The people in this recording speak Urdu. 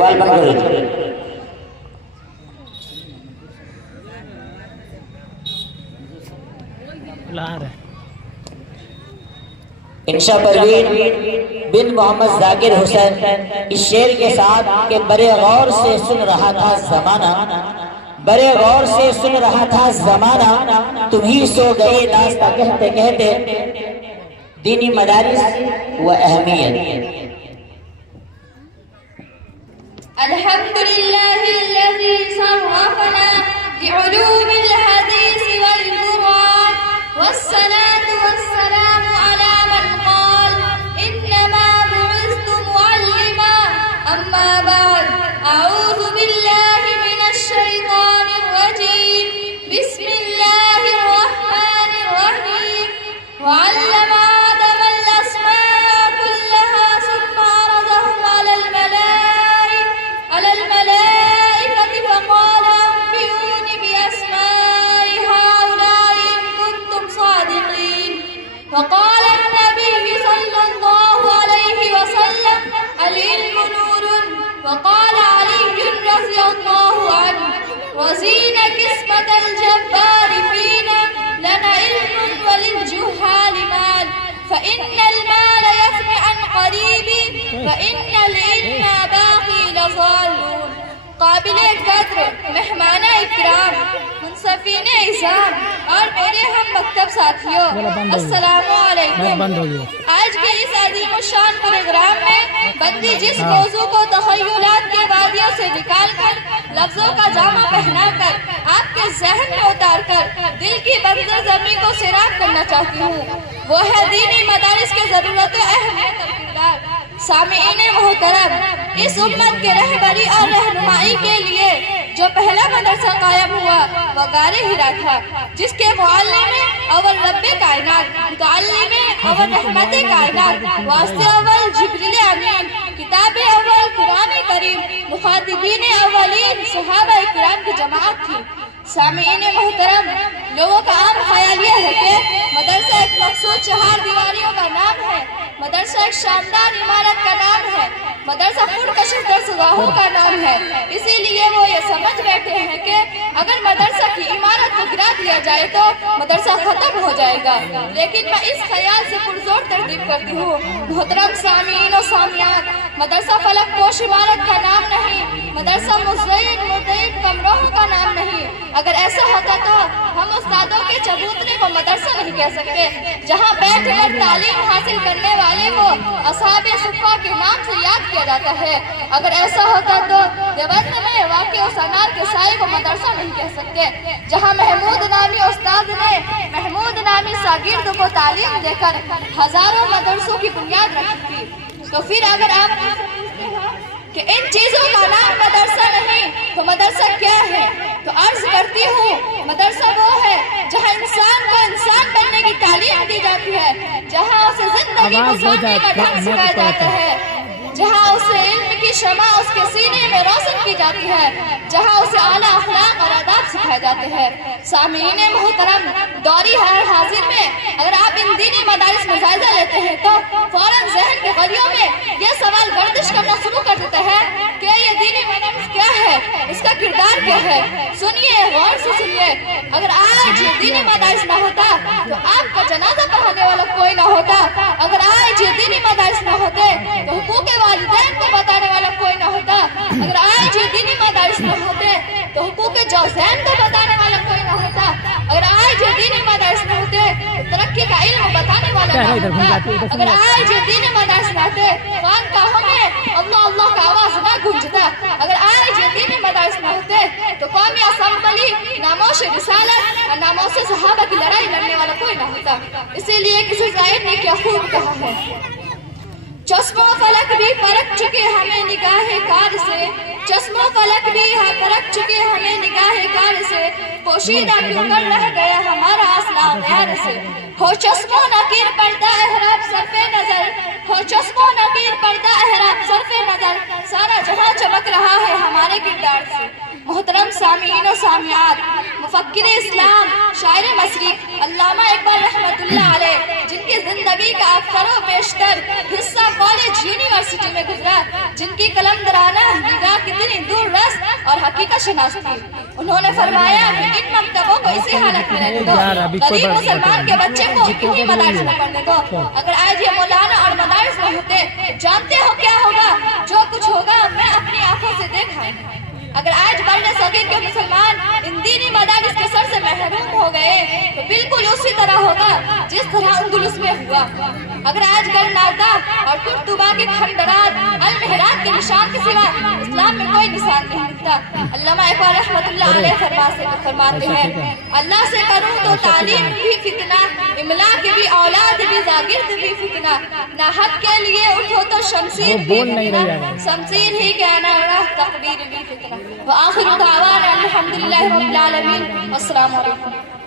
موبائل بند کرو. انشا پروین بن محمد ذاکر حسین اس شعر کے ساتھ کہ بڑے غور سے سن رہا تھا زمانہ، بڑے غور سے سن رہا تھا زمانہ، تم ہی سو گئے داستہ کہتے کہتے دینی مدارس و اہمیت. الحمد لله الذي صرفنا بعلوم الحديث والقرآن، والصلاة والسلام على من قال إنما بعثت معلما. أما بعد، أعوذ بالله من الشيطان الرجيم. بسم الله الرحمن الرحيم. وعلم آدم الأسماء كلها ثم عرضهم على الملائكة فقال أنبئوني بأسماء هؤلاء إن كنتم صادقين. فقال النبي صلى الله عليه وسلم العلم نور. وقال علي رضي الله عنه وزين قسمة الجبار فينا لنا علم وللجهال مال، فإن المال يفني عن قريب فإن العلم باقي لظالون. قابل قدر مہمان اکرام، منصفین اعظام اور میرے ہم مکتب ساتھیوں، السلام علیکم. آج کے اس عظیم الشان پروگرام میں بندی جس موضوع کو تخیلات کے وادیوں سے نکال کر لفظوں کا جامہ پہنا کر آپ کے ذہن میں اتار کر دل کی بنجر زمین کو سیراب کرنا چاہتی ہوں، وہ ہے دینی مدارس کے ضرورت و اہمیت اور کردار. سامعین محترم، اس امت کے رہبری اور رہنمائی کے لیے جو پہلا مدرسہ قائم ہوا وہ غار ہرا تھا، جس کے معلم اول رب کائنات، متعلم اول رحمت کائنات، واسطہ اول جبریل امین، کتاب اول قرآن کریم، مخاطبین اولین صحابہ کرام کی جماعت تھی. سامعین محترم، لوگوں کا عام خیال یہ ہے کہ مدرسہ ایک مخصوص چہار دیواریوں کا نام ہے، مدرسہ ایک شاندار عمارت کا نام ہے، مدرسہ پرکشش درسگاہوں کا نام ہے. اسی لیے وہ یہ سمجھ بیٹھے ہیں کہ اگر مدرسہ کی عمارت کو گرا دیا جائے تو مدرسہ ختم ہو جائے گا. لیکن میں اس خیال سے پرزور تردید کرتی ہوں. محترم سامعین و سامعات، مدرسہ فلک پوش عمارت کا نام نہیں، مدرسہ مزین کمروں کا نام نہیں. اگر ایسا ہوتا تو ہم استادوں کے چبوترے کو مدرسہ نہیں کہہ سکتے، جہاں بیٹھ کر تعلیم حاصل کرنے والے کو اصحاب صفہ کے نام سے یاد کیا جاتا ہے. اگر ایسا ہوتا تو دیوبند میں واقع اس انار کے سائے کو مدرسہ نہیں کہہ سکتے، جہاں محمود نامی استاد نے محمود نامی شاگرد کو تعلیم دے کر ہزاروں مدرسوں کی بنیاد رکھی تھی. تو پھر اگر آپ کہ ان چیزوں کا نام مدرسہ نہیں تو مدرسہ کیا ہے، تو عرض کرتی ہوں مدرسہ وہ ہے جہاں انسان کو انسان بننے کی تعلیم دی جاتی ہے، جہاں اسے زندگی گزارنے کا ڈھنگ سکھایا جاتا ہے، جہاں اسے علم کی شمع اس کے سینے میں روشن کی جاتی ہے، جہاں اسے اعلیٰ اخلاق اور آداب سکھائے جاتے ہیں. سامعین محترم، دوری حاضر میں اگر آپ ان دینی مدارس میں جائزہ لیتے ہیں تو فوراً ذہن کے غلیوں میں یہ سوال گردش کرنا شروع کر دیتے ہیں کہ یہ دینی مدارس کیا ہے، اس کا کردار کیا ہے. سنیے، غور سے سنیے، اگر آج یہ دینی مدارس نہ ہوتا تو آپ کا جنازہ پڑھانے والا کوئی نہ ہوتا. اگر آج یہ دینی مدارس نہ ہوتے تو حقوق والدین کو بتانے والا کوئی نہ ہوتا. اگر آج یہ دینی مدارس نہ ہوتے تو حقوق جوزین کو بتانے والا کوئی نہ ہوتا. اگر آج یہ دینی مدارس نہ ہوتے تو ترقی کا علم بتانے والا نہ ہوتا. اگر آج یہ دینی مدارس نہ ہوتے خانقاہوں میں اللہ اللہ کا آواز نہ گونجتا. اگر آج یہ دینی مدارس نہ ہوتے تو قومی اسمبلی ناموش رسالت اور ناموش صحابہ کی لڑائی لڑنے والا کوئی نہ ہوتا. اسی لیے کسی شاعر نے کیا خوب کہا ہے، چشم و فلک بھی پرکھ چکے ہمیں نگاہ کار سے، چشم و فلک بھی پرکھ چکے ہمیں نگاہ کار سے، پوشیدہ کیوں کر رہ گیا ہمارا اسلام غیر سے. ہو چشم و نقیر پردہ احراب صرف نظر، ہو چشم و نقیر پردہ احراب صرف نظر، سارا جہاں چمک رہا ہے ہمارے کردار سے. محترم سامعین و سامعات، مفکر اسلام، شاعر مصری علامہ اقبال رحمۃ اللہ علیہ، جن کی زندگی کا اکثر و بیشتر حصہ کالج یونیورسٹی میں گزرا، جن کی قلم درانہ نگاہ اور حقیقت شناس تھی. انہوں نے فرمایا کہ ان مکتبوں کو اسی حالت میں رہنے دو, غریب مسلمان کے بچے کو انہی مدارس میں پڑھنے دو. اگر آج یہ مولانا اور مدارس میں ہوتے, جانتے ہو کیا ہوگا؟ جو کچھ ہوگا میں اپنی آنکھوں سے دیکھا ہے. اگر آج برن صغیر کے مسلمان ان دینی مدارس کے سر سے محروم ہو گئے تو بالکل اسی طرح ہوگا جس طرح اندلس میں ہوا. اگر آج گرناطہ اور قرطبہ کے کھنڈرات المہرات کے نشان کے سوا اسلام میں کوئی نشان نہیں ملتا. علامہ اقبال رحمۃ اللہ علیہ فرماتے ہیں, اللہ سے کروں تو تعلیم بھی فتنہ, املا کی بھی اولاد بھی زاگرد بھی فتنہ, نہ حق کے لیے اٹھو تو شمشیر بھی فتنہ, شمشیر ہی کہنا رہ تقدیر بھی فتنہ. وآخر دعوانا الحمدللہ رب العالمین. السلام علیکم.